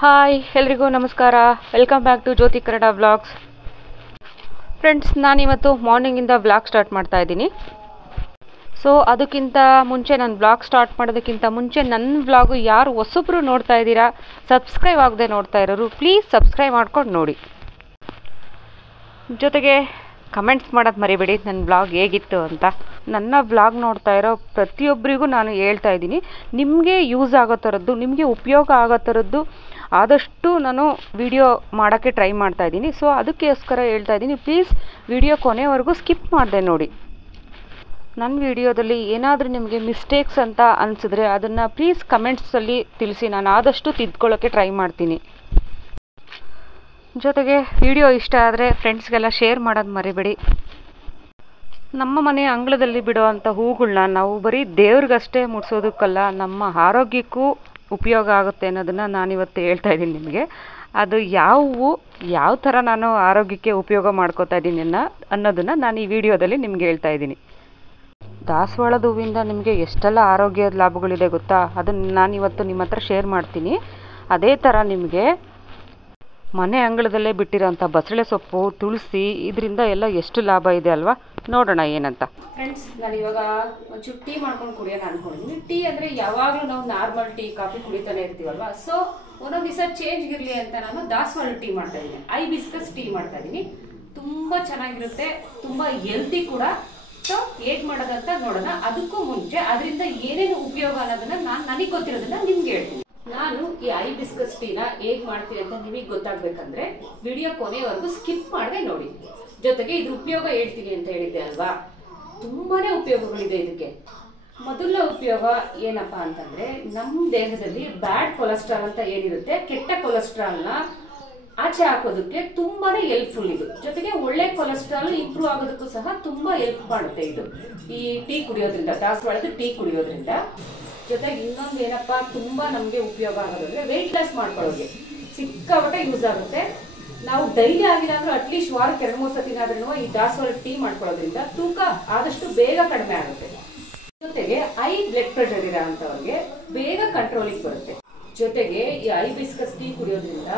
Hi ಎಲ್ರಿಗೂ ನಮಸ್ಕಾರ. Welcome back to Jyothi Kannada vlogs. Friends, ನಾನಿವತ್ತು ಮಾರ್ನಿಂಗಿಂದ ವ್ಲಾಗ್ ಸ್ಟಾರ್ಟ್ ಮಾಡ್ತಾ ಇದ್ದೀನಿ. ಸೊ ಅದಕ್ಕಿಂತ ಮುಂಚೆ ನಾನು ವ್ಲಾಗ್ ಸ್ಟಾರ್ಟ್ ಮಾಡೋದಕ್ಕಿಂತ ಮುಂಚೆ ನನ್ನ ವ್ಲಾಗು ಯಾರು ಹೊಸಬ್ರು ನೋಡ್ತಾ ಇದ್ದೀರಾ, ಸಬ್ಸ್ಕ್ರೈಬ್ ಆಗದೆ ನೋಡ್ತಾ ಇರೋರು ಪ್ಲೀಸ್ ಸಬ್ಸ್ಕ್ರೈಬ್ ಮಾಡ್ಕೊಂಡು ನೋಡಿ. ಜೊತೆಗೆ ಕಮೆಂಟ್ಸ್ ಮಾಡೋದು ಮರಿಬೇಡಿ ನನ್ನ ವ್ಲಾಗ್ ಹೇಗಿತ್ತು ಅಂತ. ನನ್ನ ವ್ಲಾಗ್ ನೋಡ್ತಾ ಇರೋ ಪ್ರತಿಯೊಬ್ಬರಿಗೂ ನಾನು ಹೇಳ್ತಾ ಇದ್ದೀನಿ, ನಿಮಗೆ ಯೂಸ್ ಆಗೋ ಥರದ್ದು, ನಿಮಗೆ ಉಪಯೋಗ ಆಗೋ ಥರದ್ದು ಆದಷ್ಟು ನಾನು ವಿಡಿಯೋ ಮಾಡೋಕ್ಕೆ ಟ್ರೈ ಮಾಡ್ತಾ ಇದ್ದೀನಿ. ಸೊ ಅದಕ್ಕೋಸ್ಕರ ಹೇಳ್ತಾ ಇದ್ದೀನಿ, ಪ್ಲೀಸ್ ವಿಡಿಯೋ ಕೊನೆವರೆಗೂ ಸ್ಕಿಪ್ ಮಾಡದೆ ನೋಡಿ. ನನ್ನ ವಿಡಿಯೋದಲ್ಲಿ ಏನಾದರೂ ನಿಮಗೆ ಮಿಸ್ಟೇಕ್ಸ್ ಅಂತ ಅನಿಸಿದ್ರೆ ಅದನ್ನು ಪ್ಲೀಸ್ ಕಮೆಂಟ್ಸಲ್ಲಿ ತಿಳಿಸಿ, ನಾನು ಆದಷ್ಟು ತಿದ್ಕೊಳ್ಳೋಕ್ಕೆ ಟ್ರೈ ಮಾಡ್ತೀನಿ. ಜೊತೆಗೆ ವಿಡಿಯೋ ಇಷ್ಟ ಆದರೆ ಫ್ರೆಂಡ್ಸ್ಗೆಲ್ಲ ಶೇರ್ ಮಾಡೋದು ಮರಿಬೇಡಿ. ನಮ್ಮ ಮನೆ ಅಂಗಳದಲ್ಲಿ ಬಿಡುವಂಥ ಹೂಗಳನ್ನ ನಾವು ಬರೀ ದೇವ್ರಿಗಷ್ಟೇ ಮುಡ್ಸೋದಕ್ಕಲ್ಲ, ನಮ್ಮ ಆರೋಗ್ಯಕ್ಕೂ ಉಪಯೋಗ ಆಗುತ್ತೆ ಅನ್ನೋದನ್ನು ನಾನಿವತ್ತು ಹೇಳ್ತಾ ಇದ್ದೀನಿ ನಿಮಗೆ. ಅದು ಯಾವುವು ಯಾವ ಥರ ನಾನು ಆರೋಗ್ಯಕ್ಕೆ ಉಪಯೋಗ ಮಾಡ್ಕೋತಾ ಇದ್ದೀನಿ ಅನ್ನೋದನ್ನು ನಾನು ಈ ವಿಡಿಯೋದಲ್ಲಿ ನಿಮ್ಗೆ ಹೇಳ್ತಾ ಇದ್ದೀನಿ. ದಾಸವಾಳದ ಹೂವಿಂದ ನಿಮಗೆ ಎಷ್ಟೆಲ್ಲ ಆರೋಗ್ಯದ ಲಾಭಗಳಿದೆ ಗೊತ್ತಾ, ಅದನ್ನು ನಾನಿವತ್ತು ನಿಮ್ಮ ಹತ್ರ ಶೇರ್ ಮಾಡ್ತೀನಿ. ಅದೇ ಥರ ನಿಮಗೆ ಮನೆ ಅಂಗಳದಲ್ಲೇ ಬಿಟ್ಟಿರೋಂಥ ಬಸಳೆ ಸೊಪ್ಪು, ತುಳಸಿ, ಇದರಿಂದ ಎಲ್ಲ ಎಷ್ಟು ಲಾಭ ಇದೆ ಅಲ್ವಾ, ನೋಡೋಣ ಏನಂತ. ಫ್ರೆಂಡ್ಸ್, ನಾನು ಇವಾಗ ಒಂಚೂರು ಟೀ ಮಾಡ್ಕೊಂಡು ಕುಡಿಯೋಣ ಅನ್ಕೊಂಡಿದ್ದೀನಿ. ಟೀ ಅಂದರೆ ಯಾವಾಗಲೂ ನಾವು ನಾರ್ಮಲ್ ಟೀ ಕಾಫಿ ಕುಡಿತಾನೆ ಇರ್ತೀವಲ್ವಾ, ಸೊ ಒಂದೊಂದು ದಿವಸ ಚೇಂಜ್ ಇರಲಿ ಅಂತ ನಾನು ದಾಸವಾಳ ಟೀ ಮಾಡ್ತಾ ಇದ್ದೀನಿ, ಹೈಬಿಸ್ಕಸ್ ಟೀ ಮಾಡ್ತಾ ಇದ್ದೀನಿ. ತುಂಬ ಚೆನ್ನಾಗಿರುತ್ತೆ, ತುಂಬ ಹೆಲ್ತಿ ಕೂಡ. ಸೊ ಹೇಗೆ ಮಾಡೋದಂತ ನೋಡೋಣ. ಅದಕ್ಕೂ ಮುಂಚೆ ಅದರಿಂದ ಏನೇನು ಉಪಯೋಗ ಅನ್ನೋದನ್ನ ನನಗೆ ಗೊತ್ತಿರೋದನ್ನ ನಿಮ್ಗೆ ಹೇಳ್ತೀನಿ. ನಾನು ಈ ಹೈಬಿಸ್ಕಸ್ ಟೀನ ಹೇಗೆ ಮಾಡ್ತೀನಿ ಅಂತ ನಿಮಗೆ ಗೊತ್ತಾಗ್ಬೇಕಂದ್ರೆ ವಿಡಿಯೋ ಕೊನೆಯವರೆಗೂ ಸ್ಕಿಪ್ ಮಾಡದೆ ನೋಡಿ. ಜೊತೆಗೆ ಇದ್ರ ಉಪಯೋಗ ಹೇಳ್ತೀನಿ ಅಂತ ಹೇಳಿದ್ದೆ ಅಲ್ವಾ, ತುಂಬಾನೇ ಉಪಯೋಗಗಳಿದೆ ಇದಕ್ಕೆ. ಮೊದಲ ಉಪಯೋಗ ಏನಪ್ಪಾ ಅಂತಂದ್ರೆ, ನಮ್ಮ ದೇಹದಲ್ಲಿ ಬ್ಯಾಡ್ ಕೊಲೆಸ್ಟ್ರಾಲ್ ಅಂತ ಏನಿರುತ್ತೆ, ಕೆಟ್ಟ ಕೊಲೆಸ್ಟ್ರಾಲ್ನ ಆಚೆ ಹಾಕೋದಕ್ಕೆ ತುಂಬಾನೇ ಹೆಲ್ಪ್ಫುಲ್ ಇದು. ಜೊತೆಗೆ ಒಳ್ಳೆ ಕೊಲೆಸ್ಟ್ರಾಲ್ ಇಂಪ್ರೂವ್ ಆಗೋದಕ್ಕೂ ಸಹ ತುಂಬಾ ಹೆಲ್ಪ್ ಮಾಡುತ್ತೆ ಇದು, ಈ ಟೀ ಕುಡಿಯೋದ್ರಿಂದ, ದಾಸವಾಳದ ಟೀ ಕುಡಿಯೋದ್ರಿಂದ. ಜೊತೆಗೆ ಇನ್ನೊಂದು ಏನಪ್ಪಾ ತುಂಬಾ ನಮಗೆ ಉಪಯೋಗ ಆಗೋದಂದ್ರೆ ವೆಯ್ಟ್ ಲಾಸ್ ಮಾಡ್ಕೊಳ್ಳೋಕೆ ಸಿಕ್ಕಾಪಟ್ಟೆ ಯೂಸ್ ಆಗುತ್ತೆ. ನಾವು ಡೈಲಿ ಆಗಿಲ್ಲ ಅಂದ್ರೂ ಅಟ್ಲೀಸ್ಟ್ ವಾರಕ್ಕೆ 2-3 ಸತಿನಾದ್ರೂ ಈ ದಾಸವಾಳ ಟೀ ಮಾಡ್ಕೊಳ್ಳೋದ್ರಿಂದ ತೂಕ ಆದಷ್ಟು ಬೇಗ ಕಡಿಮೆ ಆಗುತ್ತೆ. ಜೊತೆಗೆ ಹೈ ಬ್ಲಡ್ ಪ್ರೆಷರ್ ಇರೋ ಅಂತವ್ರಿಗೆ ಬೇಗ ಕಂಟ್ರೋಲಿಗೆ ಬರುತ್ತೆ. ಜೊತೆಗೆ ಈ ಹೈಬಿಸ್ಕಸ್ ಟೀ ಕುಡಿಯೋದ್ರಿಂದ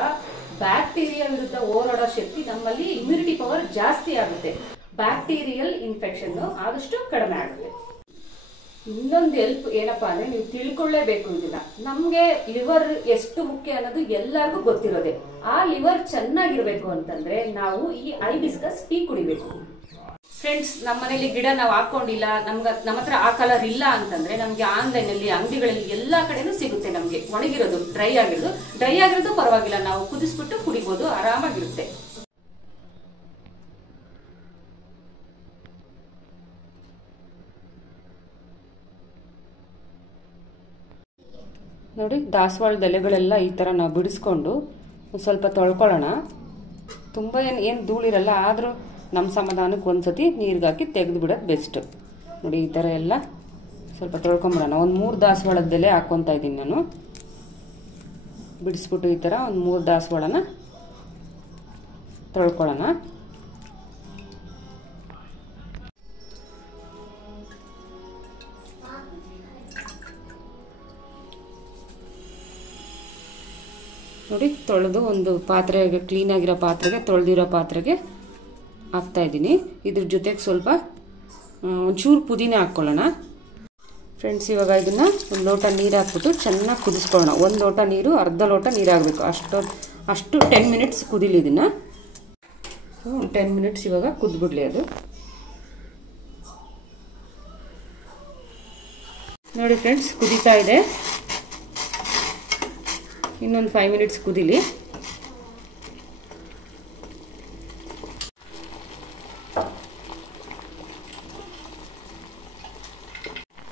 ಬ್ಯಾಕ್ಟೀರಿಯಾ ವಿರುದ್ಧ ಹೋರಾಡೋ ಶಕ್ತಿ, ನಮ್ಮಲ್ಲಿ ಇಮ್ಯುನಿಟಿ ಪವರ್ ಜಾಸ್ತಿ ಆಗುತ್ತೆ, ಬ್ಯಾಕ್ಟೀರಿಯಲ್ ಇನ್ಫೆಕ್ಷನ್ ಆದಷ್ಟು ಕಡಿಮೆ ಆಗುತ್ತೆ. ಇನ್ನೊಂದು ಹೆಲ್ಪ್ ಏನಪ್ಪಾ ಅಂದ್ರೆ, ನೀವು ತಿಳ್ಕೊಳ್ಳೇಬೇಕು ಇದನ್ನ. ನಮ್ಗೆ ಲಿವರ್ ಎಷ್ಟು ಮುಖ್ಯ ಅನ್ನೋದು ಎಲ್ಲರಿಗೂ ಗೊತ್ತಿರೋದೆ. ಆ ಲಿವರ್ ಚೆನ್ನಾಗಿರ್ಬೇಕು ಅಂತಂದ್ರೆ ನಾವು ಈ ಹೈಬಿಸ್ಕಸ್ ಟೀ ಕುಡಿಬೇಕು. ಫ್ರೆಂಡ್ಸ್, ನಮ್ಮ ಮನೇಲಿ ಗಿಡ ನಾವು ಹಾಕೊಂಡಿಲ್ಲ, ನಮ್ಮ ಹತ್ರ ಆ ಕಲರ್ ಇಲ್ಲ ಅಂತಂದ್ರೆ ನಮ್ಗೆ ಆನ್ಲೈನ್ ಅಲ್ಲಿ, ಅಂಗಡಿಗಳಲ್ಲಿ ಎಲ್ಲಾ ಕಡೆನೂ ಸಿಗುತ್ತೆ. ನಮ್ಗೆ ಒಣಗಿರೋದು, ಡ್ರೈ ಆಗಿರೋದು ಪರವಾಗಿಲ್ಲ, ನಾವು ಕುದಿಸ್ಬಿಟ್ಟು ಕುಡಿಬಹುದು, ಆರಾಮಾಗಿರುತ್ತೆ. ನೋಡಿ, ದಾಸವಾಳದ ಎಲೆಗಳೆಲ್ಲ ಈ ಥರ ನಾವು ಬಿಡಿಸ್ಕೊಂಡು ಒಂದು ಸ್ವಲ್ಪ ತೊಳ್ಕೊಳ್ಳೋಣ. ತುಂಬ ಏನು ಧೂಳಿರಲ್ಲ, ಆದರೂ ನಮ್ಮ ಸಮಾಧಾನಕ್ಕೆ ಒಂದ್ಸತಿ ನೀರಿಗೆ ಹಾಕಿ ತೆಗೆದು ಬಿಡೋದು ಬೆಸ್ಟ್. ನೋಡಿ, ಈ ಥರ ಎಲ್ಲ ಸ್ವಲ್ಪ ತೊಳ್ಕೊಂಬಿಡೋಣ. ಒಂದು 3 ದಾಸವಾಳದ ಎಲೆ ಹಾಕ್ಕೊತಾ ಇದ್ದೀನಿ ನಾನು. ಬಿಡಿಸ್ಬಿಟ್ಟು ಈ ಥರ ಒಂದು 3 ದಾಸವಾಳನ ತೊಳ್ಕೊಳ್ಳೋಣ. ನೋಡಿ, ತೊಳೆದು ಒಂದು ಪಾತ್ರೆಗೆ, ಕ್ಲೀನಾಗಿರೋ ಪಾತ್ರೆಗೆ, ತೊಳೆದಿರೋ ಪಾತ್ರೆಗೆ ಹಾಕ್ತಾ ಇದ್ದೀನಿ. ಇದ್ರ ಜೊತೆಗೆ ಸ್ವಲ್ಪ ಒಂಚೂರು ಪುದೀನ ಹಾಕ್ಕೊಳ್ಳೋಣ. ಫ್ರೆಂಡ್ಸ್, ಇವಾಗ ಇದನ್ನು ಒಂದು ಲೋಟ ನೀರು ಹಾಕ್ಬಿಟ್ಟು ಚೆನ್ನಾಗಿ ಕುದಿಸ್ಕೊಳ್ಳೋಣ. 1 ಲೋಟ ನೀರು, ಅರ್ಧ ಲೋಟ ನೀರು ಆಗಬೇಕು. ಅಷ್ಟು 10 ಮಿನಿಟ್ಸ್ ಕುದಿಲಿ ಇದನ್ನು. 10 ಮಿನಿಟ್ಸ್ ಇವಾಗ ಕುದ್ಬಿಡ್ಲಿ ಅದು. ನೋಡಿ ಫ್ರೆಂಡ್ಸ್, ಕುದೀತಾ ಇದೆ. ಇನ್ನೊಂದು 5 ಮಿನಿಟ್ಸ್ ಕುದಿಲಿ.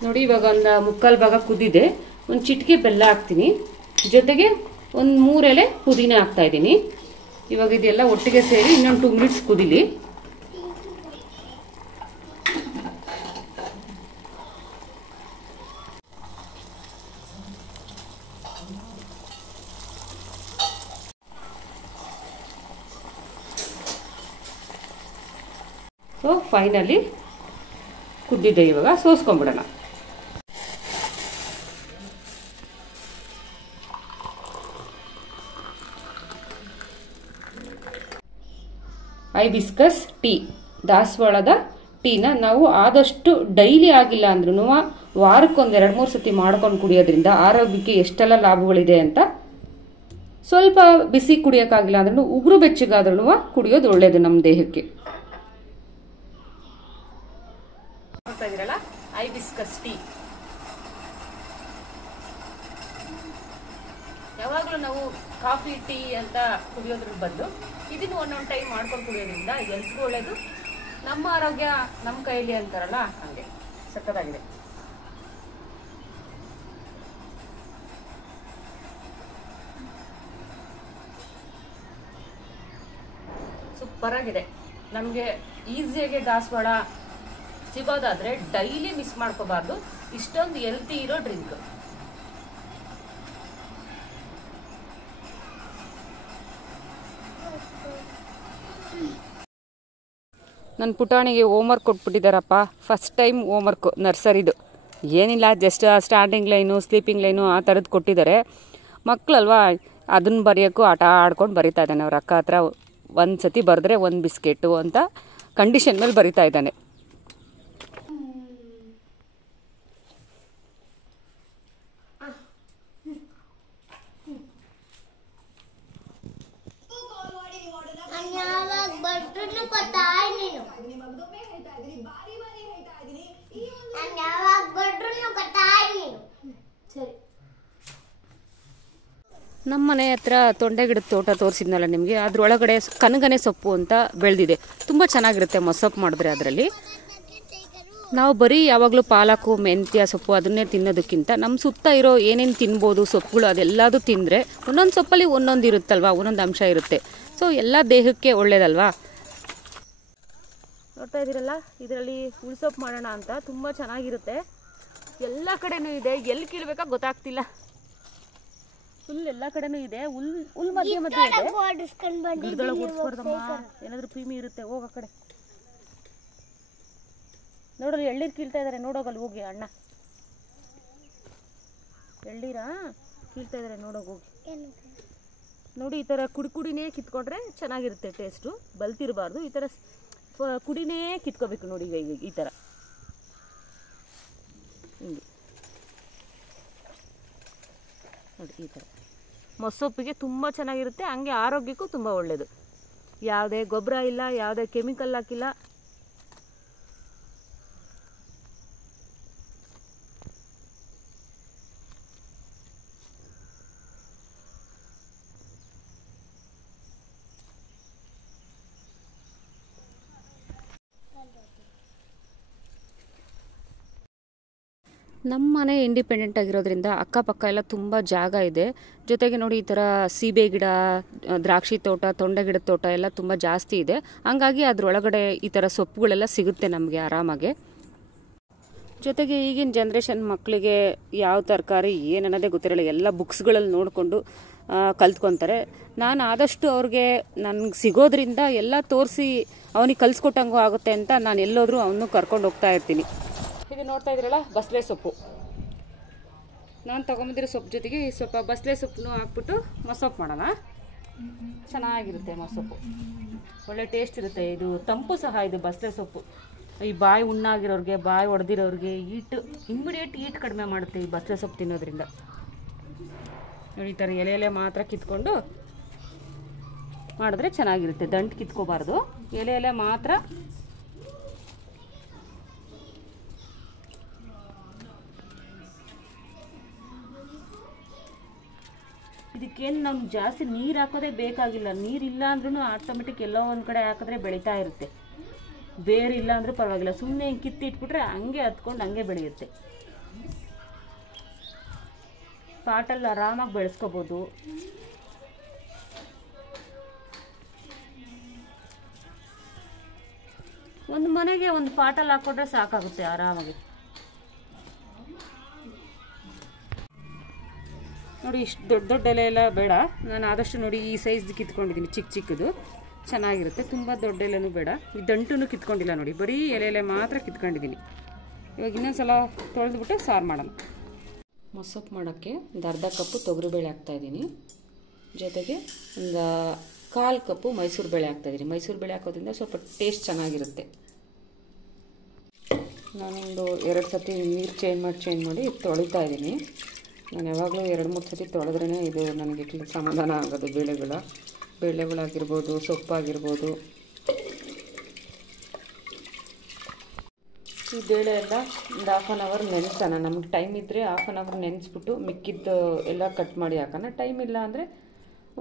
ನೋಡಿ, ಇವಾಗ ಒಂದು 3/4 ಭಾಗ ಕುದಿದೆ. ಒಂದು ಚಿಟಿಕೆ ಬೆಲ್ಲ ಹಾಕ್ತೀನಿ. ಜೊತೆಗೆ ಒಂದು 3 ಎಲೆ ಪುದೀನ ಹಾಕ್ತಾ ಇದ್ದೀನಿ. ಇವಾಗ ಇದೆಲ್ಲ ಒಟ್ಟಿಗೆ ಸೇರಿ ಇನ್ನೊಂದು 2 ಮಿನಿಟ್ಸ್ ಕುದಿಲಿ. ಸೊ ಫೈನಲಿ ಕುದ್ದಿದೆ. ಇವಾಗ ಸೋಸ್ಕೊಂಡ್ಬಿಡೋಣ. ಹೈಬಿಸ್ಕಸ್ ಟೀ, ದಾಸವಾಳದ ಟೀನ ನಾವು ಆದಷ್ಟು ಡೈಲಿ ಆಗಿಲ್ಲ ಅಂದ್ರೂ ವಾರಕ್ಕೊಂದು 2-3 ಸತಿ ಮಾಡ್ಕೊಂಡು ಕುಡಿಯೋದ್ರಿಂದ ಆರೋಗ್ಯಕ್ಕೆ ಎಷ್ಟೆಲ್ಲ ಲಾಭಗಳಿದೆ ಅಂತ. ಸ್ವಲ್ಪ ಬಿಸಿ ಕುಡಿಯೋಕ್ಕಾಗಿಲ್ಲ ಅಂದ್ರೂ ಉಗುರು ಬೆಚ್ಚಗಾದ್ರೂ ಕುಡಿಯೋದು ಒಳ್ಳೇದು ನಮ್ಮ ದೇಹಕ್ಕೆ. ನೋಡ್ತಾ ಇದೀರಲ್ಲ ಹೈಬಿಸ್ಕಸ್ ಟೀ. ಯಾವಾಗಲೂ ನಾವು ಕಾಫಿ ಟೀ ಅಂತ ಕುಡಿಯೋದ್ರ ಬದಲು ಇದನ್ನು ಒಂದೊಂದು ಟೈಮ್ ಮಾಡ್ಕೊಂಡು ಕುಡಿಯೋದ್ರಿಂದ ಎಲ್ರಿಗೂ ಒಳ್ಳೇದು, ನಮ್ಮ ಆರೋಗ್ಯ ನಮ್ಮ ಕೈಯಲ್ಲಿ ಅಂತಾರಲ್ಲ ಹಾಗೆ ಸಕ್ಕತ್ತಾಗಿದೆ. ಸೂಪರ್ ಆಗಿದೆ. ನಮಗೆ ಈಸಿಯಾಗಿ ದಾಸವಾಳ ಸಿಗೋದಾದ್ರೆ ಡೈಲಿ ಮಿಸ್ ಮಾಡ್ಕೋಬಾರ್ದು. ಇಷ್ಟೊಂದು ಹೆಲ್ತಿ ಇರೋ ಡ್ರಿಂಕ್. ನನ್ನ ಪುಟಾಣಿಗೆ ಹೋಮ್ವರ್ಕ್ ಕೊಟ್ಬಿಟ್ಟಿದ್ದಾರಪ್ಪ. ಫಸ್ಟ್ ಟೈಮ್ ಹೋಮ್ವರ್ಕು ನರ್ಸರಿದು. ಏನಿಲ್ಲ, just standing line, sleeping line ಆ ಥರದ್ದು ಕೊಟ್ಟಿದ್ದಾರೆ. ಮಕ್ಕಳಲ್ವಾ, ಅದನ್ನು ಬರೆಯೋಕ್ಕೂ ಆಟ ಆಡ್ಕೊಂಡು ಬರಿತಾ ಇದ್ದಾನೆ. ಅವ್ರ ಅಕ್ಕ ಹತ್ರ ಒಂದು ಸತಿ ಬರೆದ್ರೆ 1 ಬಿಸ್ಕೆಟು ಅಂತ ಕಂಡೀಷನ್ ಮೇಲೆ ಬರಿತಾ ಇದ್ದಾನೆ. ನಮ್ಮ ಮನೆ ಹತ್ರ ತೊಂಡೆ ಗಿಡದ ತೋಟ ತೋರಿಸಿದ್ನಲ್ಲ ನಿಮಗೆ, ಅದ್ರೊಳಗಡೆ ಕನಗನೆ ಸೊಪ್ಪು ಅಂತ ಬೆಳೆದಿದೆ. ತುಂಬ ಚೆನ್ನಾಗಿರುತ್ತೆ ಮೊಸಪ್ಪು ಮಾಡಿದ್ರೆ. ಅದರಲ್ಲಿ ನಾವು ಬರೀ ಯಾವಾಗಲೂ ಪಾಲಕು, ಮೆಂತ್ಯ ಸೊಪ್ಪು ಅದನ್ನೇ ತಿನ್ನೋದಕ್ಕಿಂತ ನಮ್ಮ ಸುತ್ತ ಇರೋ ಏನೇನು ತಿನ್ಬೋದು ಸೊಪ್ಪುಗಳು ಅದೆಲ್ಲದೂ ತಿಂದರೆ ಒಂದೊಂದು ಸೊಪ್ಪಲ್ಲಿ ಒಂದೊಂದು ಇರುತ್ತಲ್ವ, ಒಂದೊಂದು ಅಂಶ ಇರುತ್ತೆ. ಸೊ ಎಲ್ಲ ದೇಹಕ್ಕೆ ಒಳ್ಳೇದಲ್ವಾ. ನೋಡ್ತಾ ಇದ್ದೀರಲ್ಲ, ಇದರಲ್ಲಿ ಹುಳ್ಸೊಪ್ಪು ಮಾಡೋಣ ಅಂತ. ತುಂಬ ಚೆನ್ನಾಗಿರುತ್ತೆ. ಎಲ್ಲ ಕಡೆನೂ ಇದೆ, ಎಲ್ಲಿ ಕೀಳ್ಬೇಕಾ ಗೊತ್ತಾಗ್ತಿಲ್ಲ. ಫುಲ್ ಎಲ್ಲ ಕಡೆನೂ ಇದೆ. ಹುಲ್ ಮಧ್ಯೆ ಮಧ್ಯೆ ಇದೆ. ಗಿಡದೊಳಗೆ ಉಡ್ಸ್ಬಾರ್ದಮ್ಮ, ಏನಾದರೂ ಪ್ರೀಮಿ ಇರುತ್ತೆ. ಹೋಗ ಆ ಕಡೆ ನೋಡಲ್ಲಿ ಎಳ್ಳೀರು ಕೀಳ್ತಾ ಇದ್ದಾರೆ. ನೋಡೋಗಲ್ಲಿ ಹೋಗಿ ಅಣ್ಣ, ಎಳ್ಳೀರಾ ಕೀಳ್ತಾ ಇದ್ದಾರೆ. ನೋಡೋಗಿ ಹೋಗಿ ನೋಡಿ. ಈ ಥರ ಕುಡಿನೇ ಕಿತ್ಕೊಂಡ್ರೆ ಚೆನ್ನಾಗಿರುತ್ತೆ ಟೇಸ್ಟು. ಬಲ್ತಿರಬಾರ್ದು. ಈ ಥರ ಕುಡಿನೇ ಕಿತ್ಕೋಬೇಕು ನೋಡಿ. ಈಗ ಈ ಥರ ಹಿಂಗೆ ನೋಡಿ. ಈ ಥರ ಮೊಸೊಪ್ಪಿಗೆ ತುಂಬ ಚೆನ್ನಾಗಿರುತ್ತೆ. ಹಂಗೆ ಆರೋಗ್ಯಕ್ಕೂ ತುಂಬ ಒಳ್ಳೆಯದು. ಯಾವುದೇ ಗೊಬ್ಬರ ಇಲ್ಲ, ಯಾವುದೇ ಕೆಮಿಕಲ್ ಹಾಕಿಲ್ಲ. ನಮ್ಮ ಮನೆ ಇಂಡಿಪೆಂಡೆಂಟ್ ಆಗಿರೋದ್ರಿಂದ ಅಕ್ಕಪಕ್ಕ ಎಲ್ಲ ತುಂಬ ಜಾಗ ಇದೆ. ಜೊತೆಗೆ ನೋಡಿ, ಈ ಥರ ಸೀಬೆ ಗಿಡ, ದ್ರಾಕ್ಷಿ ತೋಟ, ತೊಂಡೆ ಗಿಡದ ತೋಟ ಎಲ್ಲ ತುಂಬ ಜಾಸ್ತಿ ಇದೆ. ಹಂಗಾಗಿ ಅದರೊಳಗಡೆ ಈ ಥರ ಸೊಪ್ಪುಗಳೆಲ್ಲ ಸಿಗುತ್ತೆ ನಮಗೆ ಆರಾಮಾಗೆ. ಜೊತೆಗೆ ಈಗಿನ ಜನ್ರೇಷನ್ ಮಕ್ಕಳಿಗೆ ಯಾವ ತರಕಾರಿ ಏನನ್ನೋದೇ ಗೊತ್ತಿರಲ್ಲ. ಎಲ್ಲ ಬುಕ್ಸ್ಗಳಲ್ಲಿ ನೋಡಿಕೊಂಡು ಕಲ್ತ್ಕೊತಾರೆ. ನಾನು ಆದಷ್ಟು ಅವ್ರಿಗೆ ನನಗೆ ಸಿಗೋದ್ರಿಂದ ಎಲ್ಲ ತೋರಿಸಿ ಅವನಿಗೆ ಕಲಿಸ್ಕೊಟ್ಟಂಗೂ ಆಗುತ್ತೆ ಅಂತ ನಾನು ಎಲ್ಲೋದ್ರೂ ಅವನು ಕರ್ಕೊಂಡು ಹೋಗ್ತಾ ಇರ್ತೀನಿ. ಇದು ನೋಡ್ತಾ ಇದ್ರಲ್ಲ, ಬಸಳೆ ಸೊಪ್ಪು. ನಾನು ತೊಗೊಂಬಂದಿರೋ ಸೊಪ್ಪು ಜೊತೆಗೆ ಈ ಸ್ವಲ್ಪ ಬಸಳೆ ಸೊಪ್ಪನ್ನು ಹಾಕ್ಬಿಟ್ಟು ಮೊಸೊಪ್ಪು ಮಾಡೋಣ. ಚೆನ್ನಾಗಿರುತ್ತೆ ಮೊಸೊಪ್ಪು, ಒಳ್ಳೆ ಟೇಸ್ಟ್ ಇರುತ್ತೆ. ಇದು ತಂಪು ಸಹ. ಇದು ಬಸಳೆ ಸೊಪ್ಪು ಈ ಬಾಯಿ ಹುಣ್ಣಾಗಿರೋರಿಗೆ, ಬಾಯಿ ಒಡೆದಿರೋರಿಗೆ, ಇಮ್ಮಿಡಿಯೇಟ್ ಹೀಟ್ ಕಡಿಮೆ ಮಾಡುತ್ತೆ ಈ ಬಸಳೆ ಸೊಪ್ಪು ತಿನ್ನೋದ್ರಿಂದ. ನೋಡಿ, ಈ ಥರ ಎಲೆ ಮಾತ್ರ ಕಿತ್ಕೊಂಡು ಮಾಡಿದ್ರೆ ಚೆನ್ನಾಗಿರುತ್ತೆ. ದಂಟು ಕಿತ್ಕೋಬಾರ್ದು, ಎಲೆ ಮಾತ್ರ. ಇದಕ್ಕೇನು ನಾವು ಜಾಸ್ತಿ ನೀರು ಹಾಕೋದೇ ಬೇಕಾಗಿಲ್ಲ. ನೀರಿಲ್ಲ ಅಂದ್ರೂ ಆಟೋಮೆಟಿಕ್ ಎಲ್ಲೋ ಒಂದು ಕಡೆ ಹಾಕಿದ್ರೆ ಬೆಳೀತಾ ಇರುತ್ತೆ. ಬೇರಿಲ್ಲ ಅಂದರೂ ಪರವಾಗಿಲ್ಲ, ಸುಮ್ಮನೆ ಹಿಂಗೆ ಕಿತ್ತಿಟ್ಬಿಟ್ರೆ ಹಂಗೆ ಹತ್ಕೊಂಡು ಹಂಗೆ ಬೆಳೆಯುತ್ತೆ. ಪಾಟಲ್ಲಿ ಆರಾಮಾಗಿ ಬೆಳೆಸ್ಕೋಬೋದು. ಒಂದು ಮನೆಗೆ ಒಂದು ಪಾಟಲ್ಲಿ ಹಾಕ್ಕೊಂಡ್ರೆ ಸಾಕಾಗುತ್ತೆ ಆರಾಮಾಗಿ. ನೋಡಿ, ಇಷ್ಟು ದೊಡ್ಡ ದೊಡ್ಡ ಎಲೆ ಎಲ್ಲ ಬೇಡ. ನಾನು ಆದಷ್ಟು ನೋಡಿ ಈ ಸೈಜ್ದು ಕಿತ್ಕೊಂಡಿದ್ದೀನಿ, ಚಿಕ್ಕದು ಚೆನ್ನಾಗಿರುತ್ತೆ. ತುಂಬ ದೊಡ್ಡ ಎಲೆನೂ ಬೇಡ. ಈ ದಂಟು ಕಿತ್ಕೊಂಡಿಲ್ಲ ನೋಡಿ, ಬರೀ ಎಲೆ ಮಾತ್ರ ಕಿತ್ಕೊಂಡಿದ್ದೀನಿ. ಇವಾಗ ಇನ್ನೊಂದು ಸಲ ತೊಳೆದ್ಬಿಟ್ಟು ಸಾರು ಮಾಡೋಣ. ಮೊಸಪ್ಪು ಮಾಡೋಕ್ಕೆ ಒಂದು ಅರ್ಧ ಕಪ್ಪು ತೊಗರಿಬೇಳೆ ಹಾಕ್ತಾಯಿದ್ದೀನಿ. ಜೊತೆಗೆ ಒಂದು 1/4 ಕಪ್ಪು ಮೈಸೂರು ಬೇಳೆ ಹಾಕ್ತಾಯಿದ್ದೀನಿ. ಮೈಸೂರು ಬೇಳೆ ಹಾಕೋದ್ರಿಂದ ಸ್ವಲ್ಪ ಟೇಸ್ಟ್ ಚೆನ್ನಾಗಿರುತ್ತೆ. ನಾನೊಂದು 2 ಸತಿ ನೀರು ಚೇಂಜ್ ಮಾಡಿ ತೊಳಿತಾ ಇದ್ದೀನಿ. ನಾನು ಯಾವಾಗಲೂ 2-3 ಸತಿ ತೊಳೆದ್ರೇ ಇದು ನನಗೆ ಸಮಾಧಾನ ಆಗೋದು. ಬೇಳೆಗಳಾಗಿರ್ಬೋದು, ಸೊಪ್ಪಾಗಿರ್ಬೋದು. ಈ ಬೇಳೆ ಎಲ್ಲ ಒಂದು 1/2 ಅವರ್ ನೆನೆಸೋಣ. ನಮಗೆ ಟೈಮ್ ಇದ್ದರೆ 1/2 ಅವರ್ ನೆನೆಸ್ಬಿಟ್ಟು ಮಿಕ್ಕಿದ್ದು ಎಲ್ಲ ಕಟ್ ಮಾಡಿ ಹಾಕೋಣ. ಟೈಮ್ ಇಲ್ಲ ಅಂದರೆ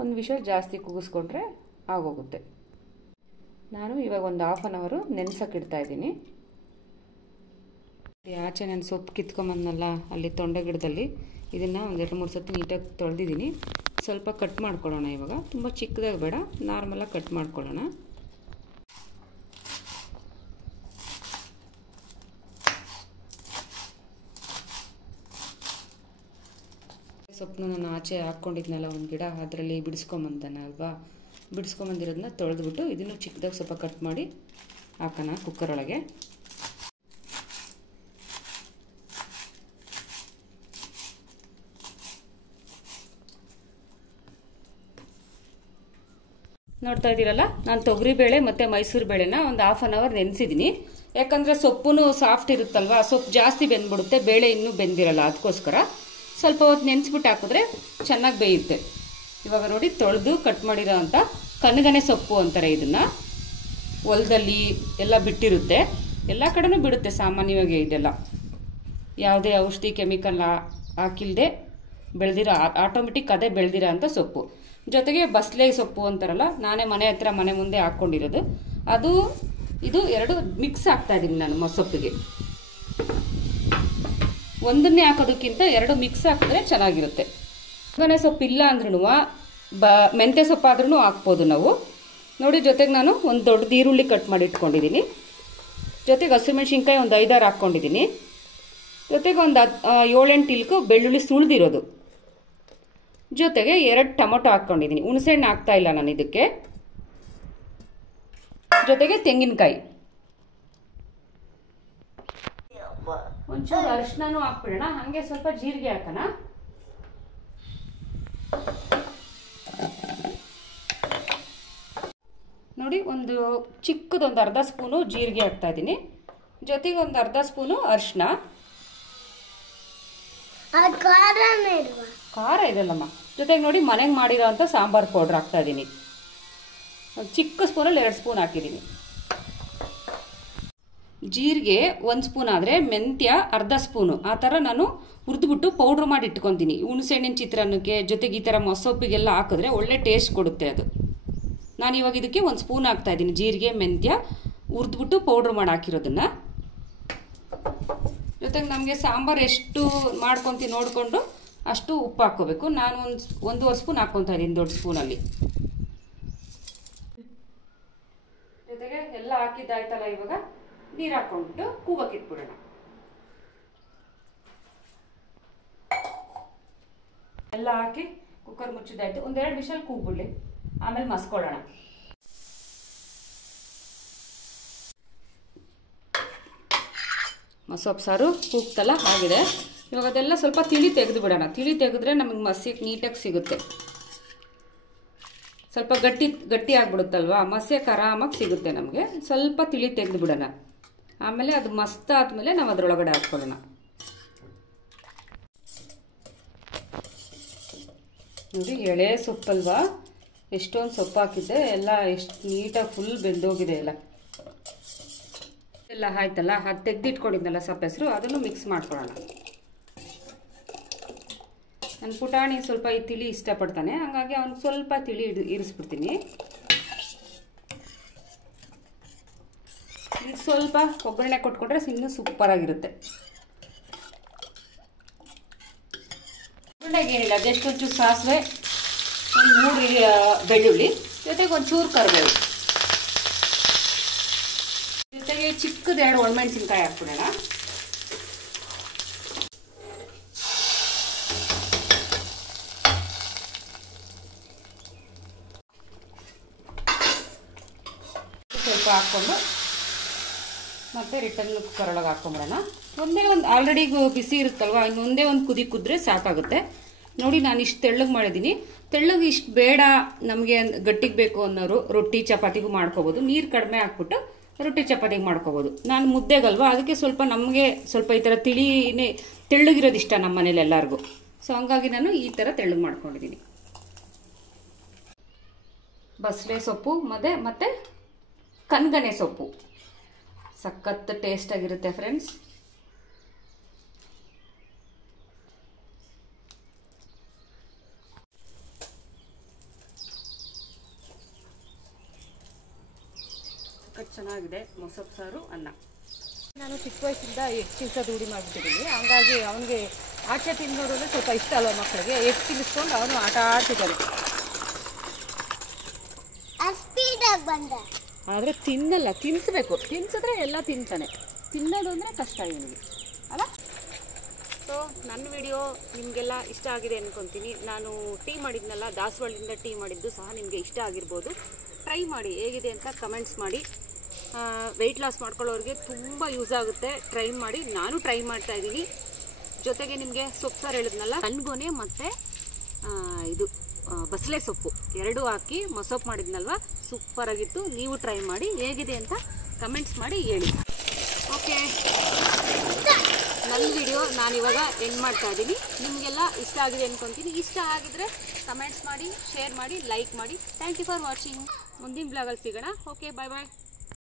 ಒಂದು ವಿಷಲ್ ಜಾಸ್ತಿ ಕೂಗಿಸ್ಕೊಂಡ್ರೆ ಆಗೋಗುತ್ತೆ. ನಾನು ಇವಾಗ ಒಂದು 1/2 ಅವರ್ ನೆನೆಸೋಕೆ ಇಡ್ತಾಯಿದ್ದೀನಿ. ಆಚೆ ನಾನು ಸೊಪ್ಪು ಕಿತ್ಕೊಂಬಂದನಲ್ಲ ಅಲ್ಲಿ ತೊಂಡೆ ಗಿಡದಲ್ಲಿ, ಇದನ್ನು ಒಂದು 2-3 ಸತಿ ನೀಟಾಗಿ ತೊಳೆದಿದ್ದೀನಿ. ಸ್ವಲ್ಪ ಕಟ್ ಮಾಡ್ಕೊಳ್ಳೋಣ. ಇವಾಗ ತುಂಬ ಚಿಕ್ಕದಾಗಿ ಬೇಡ, ನಾರ್ಮಲಾಗಿ ಕಟ್ ಮಾಡ್ಕೊಳ್ಳೋಣ. ಸೊಪ್ಪನ್ನು ನಾನು ಆಚೆ ಹಾಕ್ಕೊಂಡಿದ್ನಲ್ಲ ಒಂದು ಗಿಡ, ಅದರಲ್ಲಿ ಬಿಡಿಸ್ಕೊಂಬಂದನಲ್ವಾ, ಬಿಡಿಸ್ಕೊಂಬಂದಿರೋದನ್ನ ತೊಳೆದ್ಬಿಟ್ಟು ಇದನ್ನು ಚಿಕ್ಕದಾಗಿ ಸ್ವಲ್ಪ ಕಟ್ ಮಾಡಿ ಹಾಕೋಣ ಕುಕ್ಕರ್ ಒಳಗೆ. ನೋಡ್ತಾ ಇದ್ದೀರಲ್ಲ, ನಾನು ತೊಗರಿಬೇಳೆ ಮತ್ತು ಮೈಸೂರು ಬೇಳೆನ ಒಂದು 1/2 ಅವರ್ ನೆನೆಸಿದ್ದೀನಿ. ಯಾಕಂದರೆ ಸೊಪ್ಪು ಸಾಫ್ಟ್ ಇರುತ್ತಲ್ವ, ಸೊಪ್ಪು ಜಾಸ್ತಿ ಬೆಂದ್ಬಿಡುತ್ತೆ, ಬೇಳೆ ಇನ್ನೂ ಬೆಂದಿರಲ್ಲ. ಅದಕ್ಕೋಸ್ಕರ ಸ್ವಲ್ಪ ಹೊತ್ತು ನೆನೆಸ್ಬಿಟ್ಟು ಹಾಕಿದ್ರೆ ಚೆನ್ನಾಗಿ ಬೇಯುತ್ತೆ. ಇವಾಗ ನೋಡಿ ತೊಳೆದು ಕಟ್ ಮಾಡಿರೋ ಅಂಥ ಕನಗನೆ ಸೊಪ್ಪು ಅಂತಾರೆ ಇದನ್ನು. ಹೊಲದಲ್ಲಿ ಎಲ್ಲ ಬಿಟ್ಟಿರುತ್ತೆ, ಎಲ್ಲ ಕಡೆನೂ ಬಿಡುತ್ತೆ ಸಾಮಾನ್ಯವಾಗಿ. ಇದೆಲ್ಲ ಯಾವುದೇ ಔಷಧಿ ಕೆಮಿಕಲ್ ಹಾಕಿಲ್ಲದೆ ಬೆಳೆದಿರೋ, ಆಟೋಮೆಟಿಕ್ ಅದೇ ಬೆಳೆದಿರೋ ಅಂಥ ಸೊಪ್ಪು. ಜೊತೆಗೆ ಬಸಳೆ ಸೊಪ್ಪು ಅಂತಾರಲ್ಲ, ನಾನೇ ಮನೆ ಹತ್ರ ಮನೆ ಮುಂದೆ ಹಾಕ್ಕೊಂಡಿರೋದು ಅದು. ಇದು 2 ಮಿಕ್ಸ್ ಹಾಕ್ತಾ ಇದ್ದೀನಿ ನಾನು ಸೊಪ್ಪಿಗೆ. ಒಂದನ್ನೇ ಹಾಕೋದಕ್ಕಿಂತ 2 ಮಿಕ್ಸ್ ಹಾಕಿದ್ರೆ ಚೆನ್ನಾಗಿರುತ್ತೆ. ಕನಗನೆ ಸೊಪ್ಪು ಇಲ್ಲ ಅಂದ್ರೂ ಮೆಂತ್ಯ ಸೊಪ್ಪಾದ್ರೂ ಹಾಕ್ಬೋದು ನಾವು. ನೋಡಿ, ಜೊತೆಗೆ ನಾನು ಒಂದು ದೊಡ್ಡ ಈರುಳ್ಳಿ ಕಟ್ ಮಾಡಿ ಇಟ್ಕೊಂಡಿದ್ದೀನಿ. ಜೊತೆಗೆ ಹಸಿಮೆಣ್ಸಿನ್ಕಾಯಿ ಒಂದು 5-6 ಹಾಕ್ಕೊಂಡಿದ್ದೀನಿ. ಜೊತೆಗೆ ಒಂದು 7-8 ಇಲ್ಕು ಬೆಳ್ಳುಳ್ಳಿ ಸುಳಿದಿರೋದು. ಜೊತೆಗೆ 2 ಟೊಮೊಟೊ ಹಾಕ್ಕೊಂಡಿದ್ದೀನಿ. ಹುಣಸೆಹಣ್ಣು ಹಾಕ್ತಾ ಇಲ್ಲ ನಾನು ಇದಕ್ಕೆ. ಜೊತೆಗೆ ತೆಂಗಿನಕಾಯಿ, ಒಂಚೂರು ಅರಿಶಿನೂ ಹಾಕ್ಬಿಡೋಣ. ಹಾಗೆ ಸ್ವಲ್ಪ ಜೀರಿಗೆ ಹಾಕೋಣ. ನೋಡಿ, ಒಂದು ಚಿಕ್ಕದೊಂದು 1/2 ಸ್ಪೂನು ಜೀರಿಗೆ ಹಾಕ್ತಾ ಇದ್ದೀನಿ. ಜೊತೆಗೆ ಒಂದು 1/2 ಸ್ಪೂನು ಅರಿಶಿನ. ಖಾರ ಇರಲ್ಲಮ್ಮ. ಜೊತೆಗೆ ನೋಡಿ, ಮನೆಗೆ ಮಾಡಿರೋ ಅಂಥ ಸಾಂಬಾರು ಪೌಡ್ರ್ ಹಾಕ್ತಾ ಇದ್ದೀನಿ. ಒಂದು ಚಿಕ್ಕ ಸ್ಪೂನಲ್ಲಿ 2 ಸ್ಪೂನ್ ಹಾಕಿದ್ದೀನಿ. ಜೀರಿಗೆ 1 ಸ್ಪೂನ್ ಆದರೆ ಮೆಂತ್ಯ 1/2 ಸ್ಪೂನು ಆ ಥರ ನಾನು ಹುರಿದ್ಬಿಟ್ಟು ಪೌಡ್ರ್ ಮಾಡಿ ಇಟ್ಕೊತೀನಿ. ಹುಣಸೆಹಣ್ಣಿನ ಚಿತ್ರಾನ್ನಕ್ಕೆ, ಜೊತೆಗೆ ಈ ಥರ ಮೊಸೊಪ್ಪಿಗೆಲ್ಲ ಹಾಕಿದ್ರೆ ಒಳ್ಳೆ ಟೇಸ್ಟ್ ಕೊಡುತ್ತೆ ಅದು. ನಾನು ಇವಾಗ ಇದಕ್ಕೆ 1 ಸ್ಪೂನ್ ಹಾಕ್ತಾ ಇದ್ದೀನಿ. ಜೀರಿಗೆ ಮೆಂತ್ಯ ಹುರಿದ್ಬಿಟ್ಟು ಪೌಡ್ರ್ ಮಾಡಿ ಹಾಕಿರೋದನ್ನು. ಜೊತೆಗೆ ನಮಗೆ ಸಾಂಬಾರು ಎಷ್ಟು ಮಾಡ್ಕೊತೀವಿ ನೋಡಿಕೊಂಡು ಅಷ್ಟು ಉಪ್ಪು ಹಾಕ್ಕೋಬೇಕು. ನಾನು 1.5 ಸ್ಪೂನ್ ಹಾಕ್ಕೊತಾ ಇದ್ದೀನಿ ದೊಡ್ಡ ಸ್ಪೂನಲ್ಲಿ. ಜೊತೆಗೆ ಎಲ್ಲ ಹಾಕಿದ್ದಾಯ್ತಲ್ಲ, ಇವಾಗ ನೀರು ಹಾಕ್ಕೊಂಡ್ಬಿಟ್ಟು ಕೂಗಕ್ಕೆ ಇಟ್ಬಿಡೋಣ. ಎಲ್ಲ ಹಾಕಿ ಕುಕ್ಕರ್ ಮುಚ್ಚಿದಾಯ್ತು. 1-2 ವಿಷಲ್ ಕೂಗ್ಬಿಡ್ಲಿ, ಆಮೇಲೆ ಮಸ್ಕೊಳ್ಳೋಣ. ಮಸೊಪ್ಪು ಸಾರು ಕೂಗ್ತಲ್ಲ ಆಗಿದೆ. ಇವಾಗ ಅದೆಲ್ಲ ಸ್ವಲ್ಪ ತಿಳಿ ತೆಗೆದು ಬಿಡೋಣ. ತಿಳಿ ತೆಗೆದ್ರೆ ನಮಗೆ ಮಸ್ಯಕ್ಕೆ ನೀಟಾಗಿ ಸಿಗುತ್ತೆ. ಸ್ವಲ್ಪ ಗಟ್ಟಿ ಆಗಿಬಿಡುತ್ತಲ್ವಾ, ಮಸ್ಯಕ್ಕೆ ಆರಾಮಾಗಿ ಸಿಗುತ್ತೆ ನಮಗೆ. ಸ್ವಲ್ಪ ತಿಳಿ ತೆಗೆದು ಬಿಡೋಣ. ಆಮೇಲೆ ಅದು ಮಸ್ತ್ ಆದಮೇಲೆ ನಾವು ಅದರೊಳಗಡೆ ಹಾಕ್ಕೊಳ್ಳೋಣ. ನೋಡಿ, ಎಳೆ ಸೊಪ್ಪಲ್ವಾ, ಎಷ್ಟೊಂದು ಸೊಪ್ಪು ಹಾಕಿದ್ದೆ, ಎಲ್ಲ ಎಷ್ಟು ನೀಟಾಗಿ ಫುಲ್ ಬೆಂದೋಗಿದೆ. ಎಲ್ಲ ಆಯ್ತಲ್ಲ, ಅದು ತೆಗೆದಿಟ್ಕೊಂಡಿದ್ನಲ್ಲ ಸೊಪ್ಪೆಸರು, ಅದನ್ನು ಮಿಕ್ಸ್ ಮಾಡ್ಕೊಳ್ಳೋಣ. ನನ್ನ ಪುಟಾಣಿ ಸ್ವಲ್ಪ ಈ ತಿಳಿ ಇಷ್ಟಪಡ್ತಾನೆ, ಹಾಗಾಗಿ ಅವ್ನಿಗೆ ಸ್ವಲ್ಪ ತಿಳಿ ಇರಿಸ್ಬಿಡ್ತೀನಿ. ಇದು ಸ್ವಲ್ಪ ಒಗ್ಗರಣೆ ಕೊಟ್ಕೊಂಡ್ರೆ ಇನ್ನೂ ಸೂಪರಾಗಿರುತ್ತೆ. ಒಗ್ಗರಣೆಗೆ ಏನಿಲ್ಲ, ಜಸ್ಟ್ ಒಂಚೂರು ಸಾಸಿವೆ, ಒಂದು 3 ಬೆಳ್ಳುಳ್ಳಿ, ಜೊತೆಗೆ ಒಂಚೂರು ಕರಿಬೇವು, ಜೊತೆಗೆ ಚಿಕ್ಕದ 2 ಒಣಮೆಣಸಿನ್ಕಾಯಿ ಹಾಕ್ಬಿಡೋಣ. ಸ್ವಲ್ಪ ಹಾಕ್ಕೊಂಡು ಮತ್ತೆ ರಿಟರ್ನ್ ಕುಕ್ಕರ್ ಒಳಗೆ ಹಾಕ್ಕೊಂಬಿಡೋಣ. ಒಂದೇ ಒಂದು ಆಲ್ರೆಡಿ ಬಿಸಿ ಇರುತ್ತಲ್ವ, ಇನ್ನೊಂದೇ ಒಂದು ಕುದಿ ಕುದ್ರೆ ಸಾಕಾಗುತ್ತೆ. ನೋಡಿ ನಾನು ಇಷ್ಟು ತೆಳ್ಳಗೆ ಮಾಡಿದ್ದೀನಿ. ತೆಳ್ಳಗೆ ಇಷ್ಟು ಬೇಡ ನಮಗೆ ಗಟ್ಟಿಗೆ ಬೇಕು ಅನ್ನೋರು ರೊಟ್ಟಿ ಚಪಾತಿಗೂ ಮಾಡ್ಕೋಬೋದು. ನೀರು ಕಡಿಮೆ ಹಾಕ್ಬಿಟ್ಟು ರೊಟ್ಟಿ ಚಪಾತಿಗೆ ಮಾಡ್ಕೋಬೋದು. ನಾನು ಮುದ್ದೆಗಲ್ವಾ, ಅದಕ್ಕೆ ಸ್ವಲ್ಪ ನಮಗೆ ಸ್ವಲ್ಪ ಈ ಥರ ತಿಳಿನೇ ತೆಳ್ಳಗಿರೋದು ಇಷ್ಟ ನಮ್ಮ ಮನೇಲಿ ಎಲ್ಲರಿಗೂ. ಸೊ ಹಂಗಾಗಿ ನಾನು ಈ ಥರ ತೆಳ್ಳಗೆ ಮಾಡ್ಕೊಂಡಿದ್ದೀನಿ. ಬಸಳೆ ಸೊಪ್ಪು ಮತ್ತು ಕನ್ಗನೆ ಸೊಪ್ಪು ಸಖತ್ ಟೇಸ್ಟಾಗಿರುತ್ತೆ ಫ್ರೆಂಡ್ಸ್. ಚೆನ್ನಾಗಿದೆ ಮೊಸರು ಸಾರು ಅನ್ನ. ನಾನು ಚಿಕ್ಕ ವಯಸ್ಸಿಂದ ಎಗ್ ತಿನ್ಸೋದು ರೂಢಿ ಮಾಡಿಬಿಟ್ಟಿದ್ದೀನಿ. ಹಂಗಾಗಿ ಅವನಿಗೆ ಆಚೆ ತಿನ್ನೋದ್ರೆ ಸ್ವಲ್ಪ ಇಷ್ಟ ಅಲ್ವ ಮಕ್ಕಳಿಗೆ. ಎಗ್ ತಿನ್ನಿಸ್ಕೊಂಡು ಅವನು ಆಟ ಆಡ್ತಿದ್ದಾನೆ. ಆದರೆ ತಿನ್ನಲ್ಲ, ತಿನ್ನಿಸ್ಬೇಕು. ತಿನ್ಸಿದ್ರೆ ಎಲ್ಲ ತಿಂತಾನೆ. ತಿನ್ನೋದು ಅಂದರೆ ಕಷ್ಟ ಇವನಿಗೆ ಅಲ್ಲ. ಸೊ ನನ್ನ ವಿಡಿಯೋ ನಿಮಗೆಲ್ಲ ಇಷ್ಟ ಆಗಿದೆ ಅಂದ್ಕೊತೀನಿ. ನಾನು ಟೀ ಮಾಡಿದ್ನಲ್ಲ, ದಾಸವಾಳದಿಂದ ಟೀ ಮಾಡಿದ್ದು ಸಹ ನಿಮಗೆ ಇಷ್ಟ ಆಗಿರ್ಬೋದು. ಟ್ರೈ ಮಾಡಿ, ಹೇಗಿದೆ ಅಂತ ಕಮೆಂಟ್ಸ್ ಮಾಡಿ. ವೆಯ್ಟ್ ಲಾಸ್ ಮಾಡ್ಕೊಳ್ಳೋರಿಗೆ ತುಂಬ ಯೂಸ್ ಆಗುತ್ತೆ. ಟ್ರೈ ಮಾಡಿ. ನಾನು ಟ್ರೈ ಮಾಡ್ತಾ ಇದ್ದೀನಿ. ಜೊತೆಗೆ ನಿಮಗೆ ಸೊಪ್ಪು ಸಾರು ಹೇಳಿದ್ನಲ್ಲ, ಕಣ್ಗೊನೆ ಮತ್ತು ಇದು ಬಸಳೆ ಸೊಪ್ಪು ಎರಡೂ ಹಾಕಿ ಮೊಸಪ್ಪು ಮಾಡಿದ್ನಲ್ವ, ಸೂಪರಾಗಿತ್ತು. ನೀವು ಟ್ರೈ ಮಾಡಿ, ಹೇಗಿದೆ ಅಂತ ಕಮೆಂಟ್ಸ್ ಮಾಡಿ ಹೇಳಿ. ಓಕೆ, ನನ್ನ ವಿಡಿಯೋ ನಾನಿವಾಗ ಎಂಡ್ ಮಾಡ್ತಾ ಇದ್ದೀನಿ. ನಿಮಗೆಲ್ಲ ಇಷ್ಟ ಆಗಿದೆ ಅಂದ್ಕೊತೀನಿ. ಇಷ್ಟ ಆಗಿದ್ರೆ ಕಮೆಂಟ್ಸ್ ಮಾಡಿ, ಶೇರ್ ಮಾಡಿ, ಲೈಕ್ ಮಾಡಿ. Thank you for watching. ಮುಂದಿನ ಬ್ಲಾಗಲ್ಲಿ ಸಿಗೋಣ. ಓಕೆ, ಬಾಯ್ ಬಾಯ್.